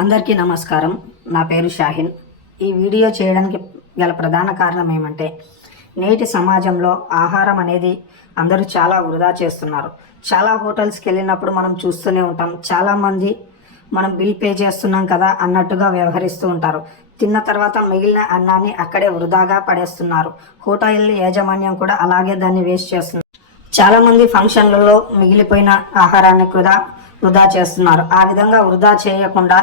అందరికీ నమస్కారం. నా పేరు షాహిన్. ఈ వీడియో చేయడానికి గల ప్రధాన కారణం ఏమంటే, నేటి సమాజంలో ఆహారం అనేది అందరూ చాలా వృధా చేస్తున్నారు. చాలా హోటల్స్కి వెళ్ళినప్పుడు మనం చూస్తూనే ఉంటాం. చాలామంది మనం బిల్ పే చేస్తున్నాం కదా అన్నట్టుగా వ్యవహరిస్తూ ఉంటారు. తిన్న తర్వాత మిగిలిన అన్నాన్ని అక్కడే వృధాగా పడేస్తున్నారు. హోటల్ యాజమాన్యం కూడా అలాగే దాన్ని వేస్ట్ చేస్తున్నారు. చాలామంది ఫంక్షన్లలో మిగిలిపోయిన ఆహారాన్ని కూడా వృధా చేస్తున్నారు. ఆ విధంగా వృధా చేయకుండా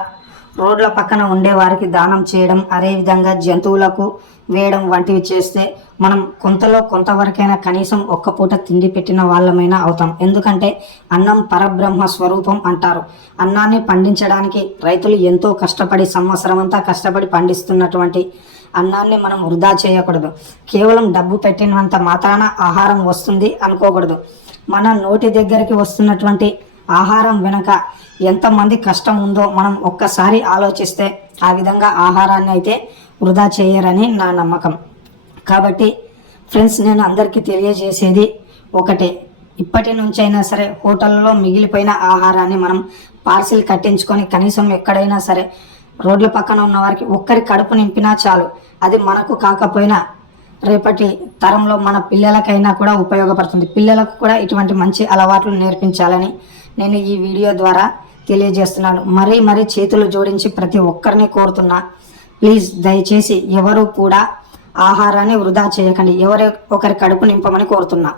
రోడ్ల పక్కన ఉండే వారికి దానం చేయడం, అదేవిధంగా జంతువులకు వేయడం వంటివి చేస్తే మనం కొంతలో కొంతవరకైనా కనీసం ఒక్క పూట తిండి పెట్టిన వాళ్ళమైనా అవుతాం. ఎందుకంటే అన్నం పరబ్రహ్మ స్వరూపం అంటారు. అన్నాన్ని పండించడానికి రైతులు ఎంతో కష్టపడి సంవత్సరం అంతా కష్టపడి పండిస్తున్నటువంటి అన్నాన్ని మనం వృధా చేయకూడదు. కేవలం డబ్బు పెట్టినంత మాత్రాన ఆహారం వస్తుంది అనుకోకూడదు. మన నోటి దగ్గరికి వస్తున్నటువంటి ఆహారం వెనక ఎంతమంది కష్టం ఉందో మనం ఒక్కసారి ఆలోచిస్తే ఆ విధంగా ఆహారాన్ని అయితే వృధా చేయరని నా నమ్మకం. కాబట్టి ఫ్రెండ్స్, నేను అందరికీ తెలియజేసేది ఒకటే, ఇప్పటి నుంచైనా సరే హోటల్లో మిగిలిపోయిన ఆహారాన్ని మనం పార్సిల్ కట్టించుకొని కనీసం ఎక్కడైనా సరే రోడ్ల పక్కన ఉన్న వారికి ఒక్కరి కడుపు నింపినా చాలు. అది మనకు కాకపోయినా రేపటి తరంలో మన పిల్లలకైనా కూడా ఉపయోగపడుతుంది. పిల్లలకు కూడా ఇటువంటి మంచి అలవాట్లు నేర్పించాలని నేను ఈ వీడియో ద్వారా తెలియజేస్తున్నాను. మరీ చేతులు జోడించి ప్రతి ఒక్కరిని కోరుతున్నా, ప్లీజ్ దయచేసి ఎవరు కూడా ఆహారాన్ని వృధా చేయకండి. ఒకరి కడుపు నింపమని కోరుతున్నా.